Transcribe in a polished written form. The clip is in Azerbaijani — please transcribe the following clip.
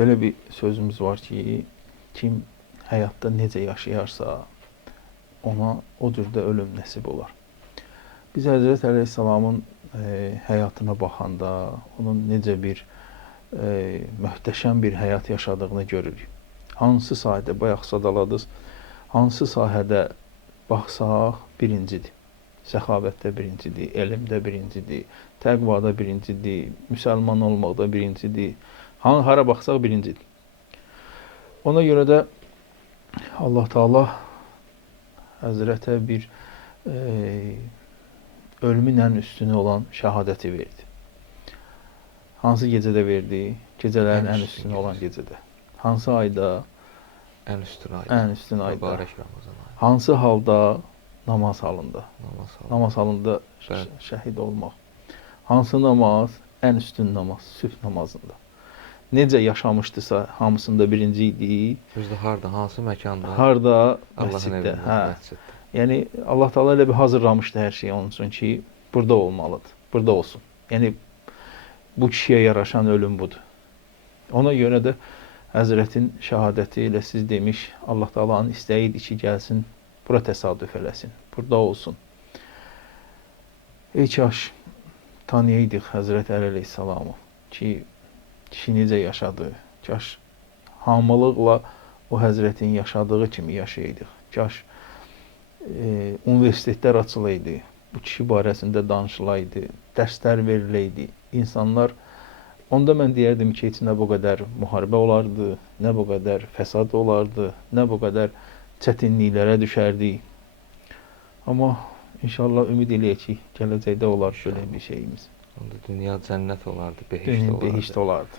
Belə bir sözümüz var ki, kim həyatda necə yaşayarsa, ona o cürdə ölüm nəsib olar. Biz Həzrət Əleyhisselamın həyatına baxanda, onun necə bir möhtəşəm bir həyat yaşadığını görürük. Hansı sahədə, bayaq sadaladınız, hansı sahədə baxsaq birincidir. Səxavətdə birincidir, elmdə birincidir, təqvada birincidir, müsəlman olmaqda birincidir. Hara baxsaq birincidir. Ona görə də Allah Teala Həzrətə bir ölümün ən üstünü olan şəhadəti verdi. Hansı gecədə verdi? Gecələrin ən üstünü olan gecədə. Hansı ayda? Ən üstün ayda. Ən üstün ayda. Mübarək Ramazan ayı. Hansı halda? Namaz halında. Namaz halında şəhid olmaq. Hansı namaz? Ən üstün namaz, sübh namazında. Necə yaşamışdısa hamısında birinci idi. Özdə harda, hansı məkanda? Harda? Allahın Məsciddə. evində, məsciddə. Yəni Allah Teala elə bir hazırlamışdı hər şeyi onun üçün ki, burada olmalıdır, burada olsun. Yəni bu kişiyə yaraşan ölüm budur. Ona görə də Həzrətin şəhadəti ilə siz demiş, Allah Teala'nın istəyi idi ki, gəlsin, bura təsadüf eləsin, burada olsun. Ey kaş tanıyaydıq Həzrət Əli Əleyhisselamı ki, kişi necə yaşadı, kaş hamılıqla o Həzrətin yaşadığı kimi yaşayaydıq. Kaş universitetlər açılaydı, bu kişi barəsində danışılaydı, dərslər veriləydi. İnsanlar, onda mən deyərdim ki, heç nə bu qədər müharibə olardı, nə bu qədər fəsad olardı, nə bu qədər çətinliklərə düşərdik. Amma inşallah ümid eləyək ki, gələcəkdə olar belə bir şeyimiz. Onda dünya cənnət olardı, behişt olardı. Behişt olardı.